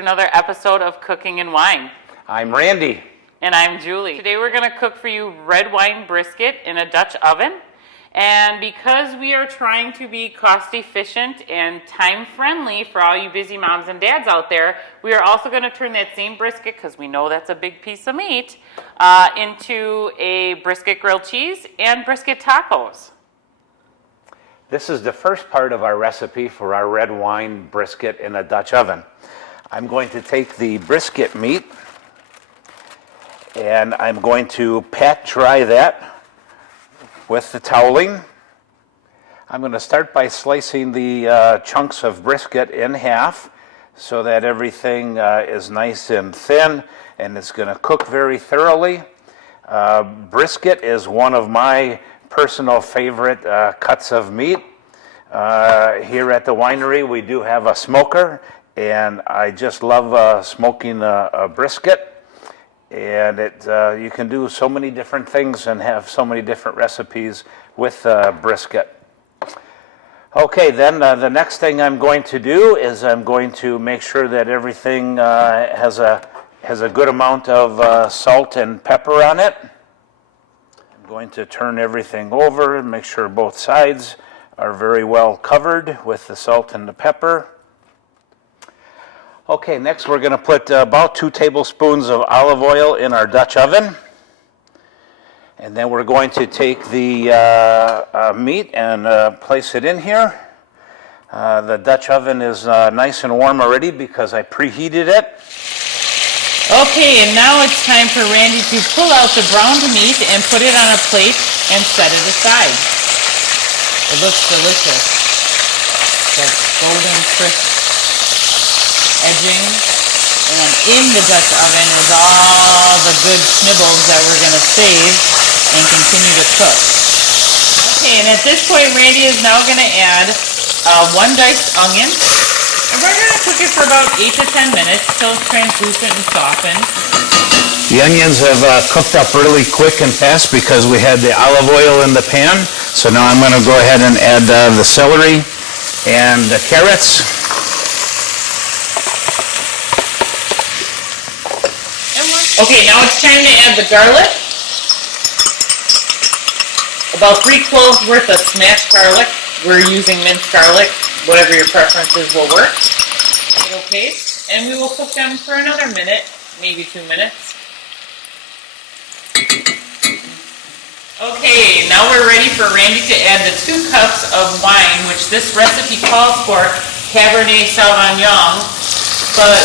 to another episode of Cooking and Wine. I'm Randy. And I'm Julie. Today we're going to cook for you red wine brisket in a Dutch oven. And because we are trying to be cost efficient and time friendly for all you busy moms and dads out there, we are also going to turn that same brisket, because we know that's a big piece of meat, into a brisket grilled cheese and brisket tacos. This is the first part of our recipe for our red wine brisket in a Dutch oven. I'm going to take the brisket meat and I'm going to pat dry that with the toweling. I'm going to start by slicing the chunks of brisket in half so that everything is nice and thin, and it's going to cook very thoroughly. Brisket is one of my personal favorite cuts of meat. Here at the winery we do have a smoker, and I just love smoking a brisket. And you can do so many different things and have so many different recipes with brisket. Okay, then the next thing I'm going to do is I'm going to make sure that everything has a good amount of salt and pepper on it. I'm going to turn everything over and make sure both sides are very well covered with the salt and the pepper. Okay, next we're going to put about 2 tablespoons of olive oil in our Dutch oven. And then we're going to take the meat and place it in here. The Dutch oven is nice and warm already because I preheated it. Okay, and now it's time for Randy to pull out the browned meat and put it on a plate and set it aside. It looks delicious. That golden crisp edging, and in the Dutch oven is all the good snibbles that we're going to save and continue to cook. Okay, and at this point Randy is now going to add 1 diced onion, and we're going to cook it for about 8 to 10 minutes till it's translucent and softened. The onions have cooked up really quick and fast because we had the olive oil in the pan. So now I'm going to go ahead and add the celery and the carrots. Okay, now it's time to add the garlic. About 3 cloves worth of smashed garlic. We're using minced garlic. Whatever your preferences will work. Tomato paste. And we will cook them for another minute, maybe 2 minutes. Okay, now we're ready for Randy to add the 2 cups of wine, which this recipe calls for Cabernet Sauvignon. But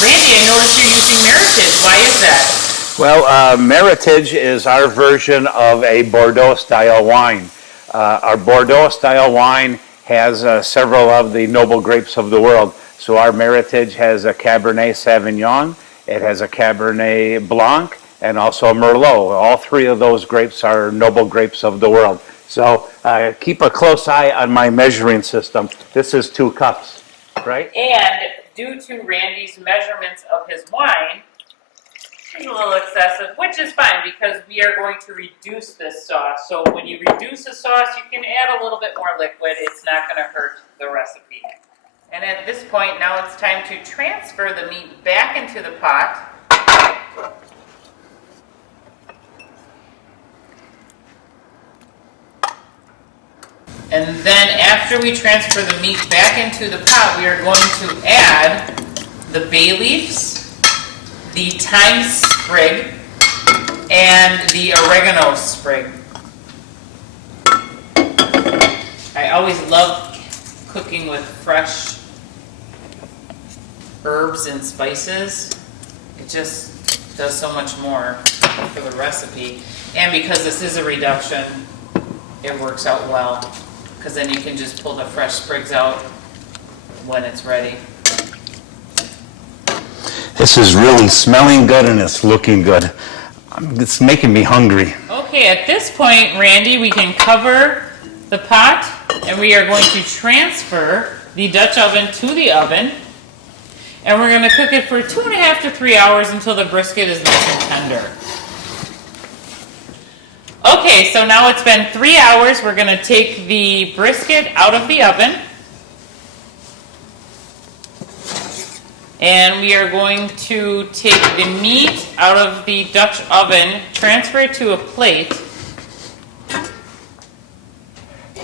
Randy, I noticed you're using Meritage. Why is that? Well, Meritage is our version of a Bordeaux-style wine. Our Bordeaux-style wine has several of the noble grapes of the world. So our Meritage has a Cabernet Sauvignon, it has a Cabernet Blanc, and also a Merlot. All 3 of those grapes are noble grapes of the world. So keep a close eye on my measuring system. This is 2 cups, right? And due to Randy's measurements of his wine, it's a little excessive, which is fine because we are going to reduce this sauce. So when you reduce the sauce, you can add a little bit more liquid. It's not going to hurt the recipe. And at this point, now it's time to transfer the meat back into the pot. And then after we transfer the meat back into the pot, we are going to add the bay leaves, the thyme sprig, and the oregano sprig. I always love cooking with fresh herbs and spices. It just does so much more for the recipe. And because this is a reduction, it works out well, because then you can just pull the fresh sprigs out when it's ready. This is really smelling good and it's looking good. It's making me hungry. Okay, at this point, Randy, we can cover the pot and we are going to transfer the Dutch oven to the oven. And we're going to cook it for 2.5 to 3 hours until the brisket is nice and tender. Okay, so now it's been 3 hours. We're going to take the brisket out of the oven. And we are going to take the meat out of the Dutch oven, transfer it to a plate.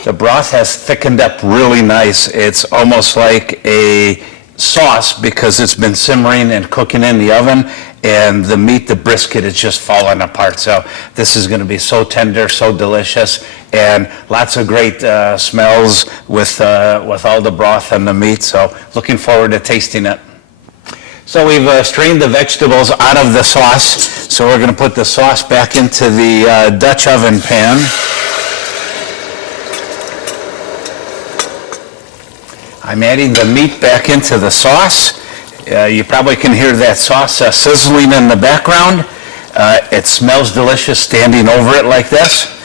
The broth has thickened up really nice. It's almost like a sauce because it's been simmering and cooking in the oven, and the meat, the brisket, is just falling apart. So this is going to be so tender, so delicious, and lots of great smells with all the broth and the meat. So looking forward to tasting it. So we've strained the vegetables out of the sauce. So we're going to put the sauce back into the Dutch oven pan. I'm adding the meat back into the sauce. You probably can hear that sauce sizzling in the background. It smells delicious standing over it like this.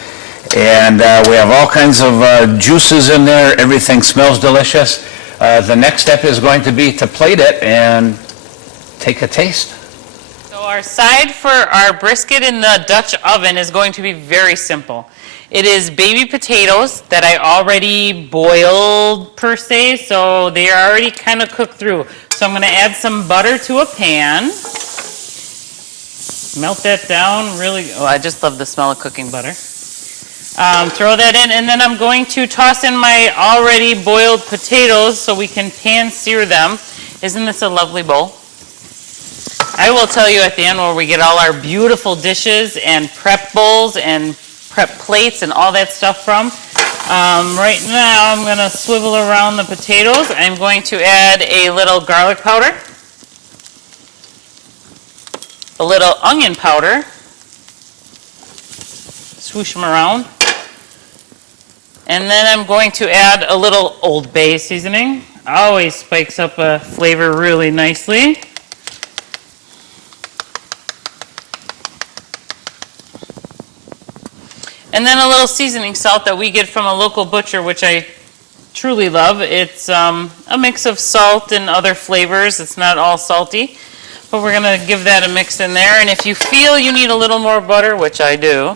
And we have all kinds of juices in there. Everything smells delicious. The next step is going to be to plate it and take a taste. So our side for our brisket in the Dutch oven is going to be very simple. It is baby potatoes that I already boiled per se, so they are already kind of cooked through. So I'm going to add some butter to a pan. Melt that down really. Oh, I just love the smell of cooking butter. Throw that in, and then I'm going to toss in my already boiled potatoes so we can pan sear them. Isn't this a lovely bowl? I will tell you at the end where we get all our beautiful dishes and prep bowls and prep plates and all that stuff from. Right now I'm going to swivel around the potatoes. I'm going to add a little garlic powder, a little onion powder, swoosh them around, and then I'm going to add a little Old Bay seasoning. Always spikes up a flavor really nicely. And then a little seasoning salt that we get from a local butcher, which I truly love. It's a mix of salt and other flavors. It's not all salty, but we're going to give that a mix in there. And if you feel you need a little more butter, which I do,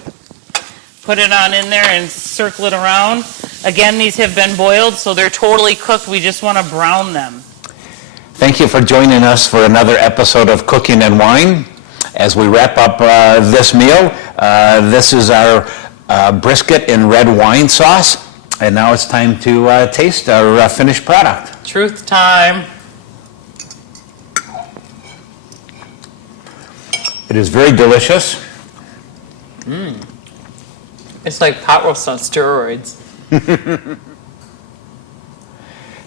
put it on in there and circle it around. Again, these have been boiled, so they're totally cooked. We just want to brown them. Thank you for joining us for another episode of Cooking and Wine. As we wrap up this meal, this is our brisket in red wine sauce, and now it's time to taste our finished product. Truth time. It is very delicious. It's like pot roast on steroids.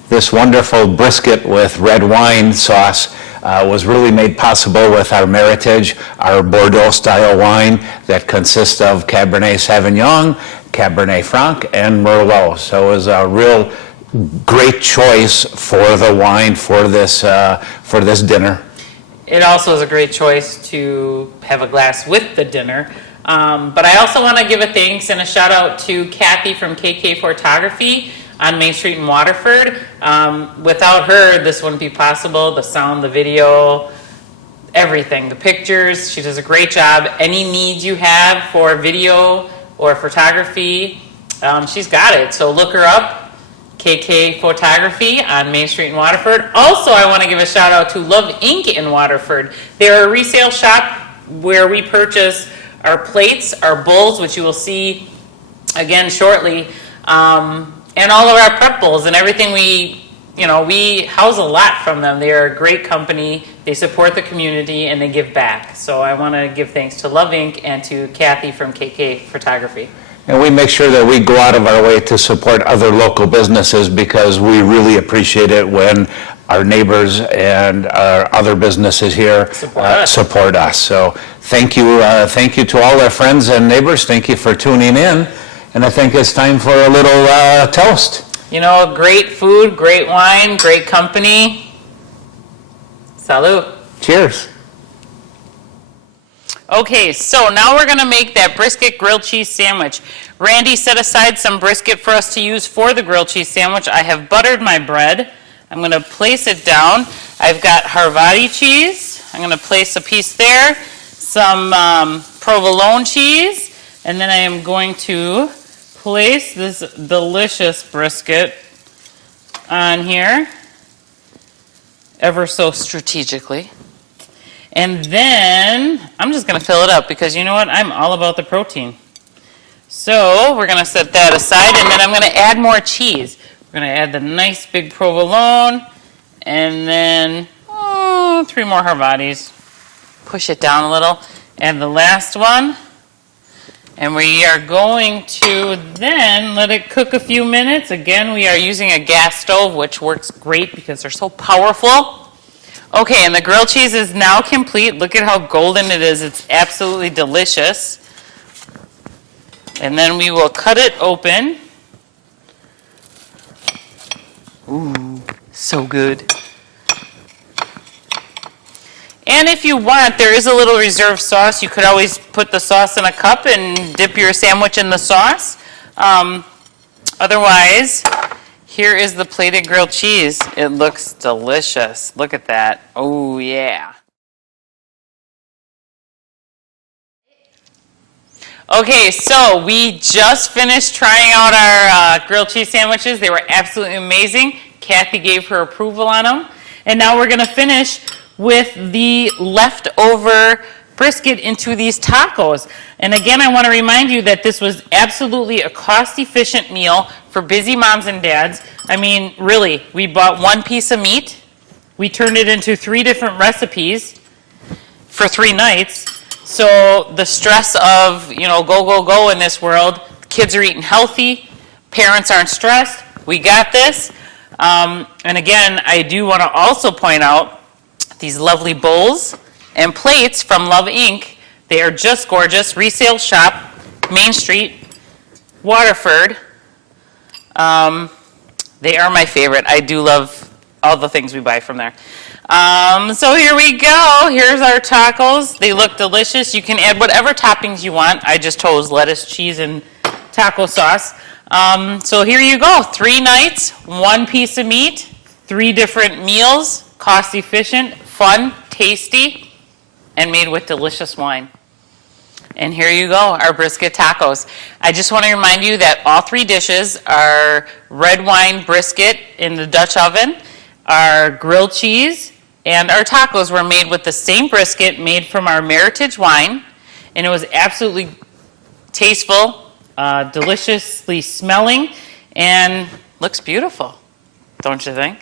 This wonderful brisket with red wine sauce was really made possible with our Meritage, our Bordeaux-style wine that consists of Cabernet Sauvignon, Cabernet Franc, and Merlot. So it was a real great choice for the wine for this dinner. It also is a great choice to have a glass with the dinner. But I also want to give a thanks and a shout out to Kathy from KK Photography on Main Street in Waterford. Without her, this wouldn't be possible. The sound, the video, everything, the pictures. She does a great job. Any needs you have for video or photography, she's got it. So look her up, KK Photography on Main Street in Waterford. Also, I want to give a shout out to Love Inc. in Waterford. They're a resale shop where we purchase our plates, our bowls, which you will see again shortly, and all of our prep bowls and everything. We house a lot from them. They are a great company. They support the community and they give back. So I want to give thanks to Love Inc. and to Kathy from KK Photography. And we make sure that we go out of our way to support other local businesses because we really appreciate it when our neighbors and our other businesses here support us. So thank you to all our friends and neighbors. Thank you for tuning in. And I think it's time for a little toast. You know, great food, great wine, great company. Salud. Cheers. Okay, so now we're going to make that brisket grilled cheese sandwich. Randy set aside some brisket for us to use for the grilled cheese sandwich. I have buttered my bread. I'm going to place it down. I've got Havarti cheese. I'm going to place a piece there. Some provolone cheese. And then I am going to place this delicious brisket on here. ever so strategically. And then I'm just going to fill it up because you know what? I'm all about the protein. So we're going to set that aside, and then I'm going to add more cheese. We're going to add the nice big provolone, and then 3 more Harvardis. Push it down a little. And the last one. And we are going to then let it cook a few minutes. Again, we are using a gas stove, which works great because they're so powerful. Okay, and the grilled cheese is now complete. Look at how golden it is. It's absolutely delicious. And then we will cut it open. Ooh, so good. And if you want, there is a little reserve sauce. You could always put the sauce in a cup and dip your sandwich in the sauce. Otherwise, here is the plated grilled cheese. It looks delicious. Look at that. Oh, yeah. Okay, so we just finished trying out our grilled cheese sandwiches. They were absolutely amazing. Kathy gave her approval on them. And now we're going to finish with the leftover brisket into these tacos. And again, I want to remind you that this was absolutely a cost-efficient meal for busy moms and dads. I mean, really, we bought 1 piece of meat. We turned it into 3 different recipes for 3 nights. So the stress of, go, go, go in this world, kids are eating healthy, parents aren't stressed, we got this. And again, I do want to also point out these lovely bowls and plates from Love Inc. They are just gorgeous. Resale shop, Main Street, Waterford. They are my favorite. I do love all the things we buy from there. So here we go. Here's our tacos. They look delicious. You can add whatever toppings you want. I just chose lettuce, cheese, and taco sauce. So here you go. 3 nights, 1 piece of meat, 3 different meals, cost efficient, fun, tasty, and made with delicious wine. And here you go, our brisket tacos. I just want to remind you that all 3 dishes are red wine brisket in the Dutch oven, our grilled cheese, and our tacos were made with the same brisket made from our Meritage wine, and it was absolutely tasteful, deliciously smelling, and looks beautiful, don't you think?